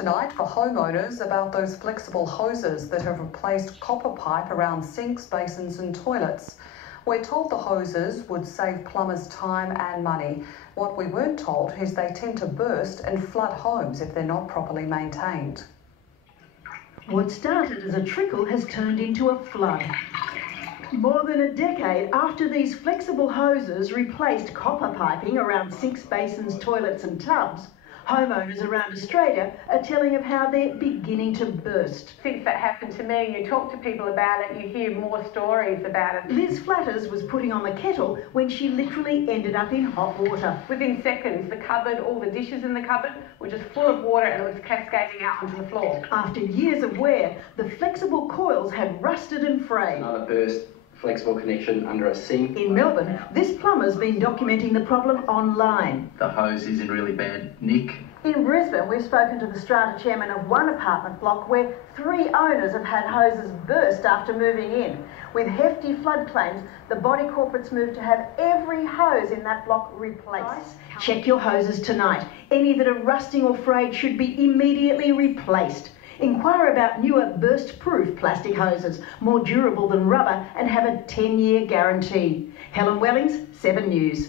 tonight for homeowners about those flexible hoses that have replaced copper pipe around sinks, basins and toilets. We're told the hoses would save plumbers time and money. What we weren't told is they tend to burst and flood homes if they're not properly maintained. What started as a trickle has turned into a flood. More than a decade after these flexible hoses replaced copper piping around sinks, basins, toilets and tubs, homeowners around Australia are telling of how they're beginning to burst. Since that happened to me, you talk to people about it, you hear more stories about it. Liz Flatters was putting on the kettle when she literally ended up in hot water. Within seconds, the cupboard, all the dishes in the cupboard were just full of water and it was cascading out onto the floor. After years of wear, the flexible coils had rusted and frayed. Another burst flexible connection under a sink. In Melbourne, this plumber's been documenting the problem online. The hose is in really bad nick. In Brisbane, we've spoken to the strata chairman of one apartment block where 3 owners have had hoses burst after moving in. With hefty flood claims, the body corporates moved to have every hose in that block replaced. Check your hoses tonight. Any that are rusting or frayed should be immediately replaced. Inquire about newer burst-proof plastic hoses, more durable than rubber and have a 10-year guarantee. Helen Wellings, 7 News.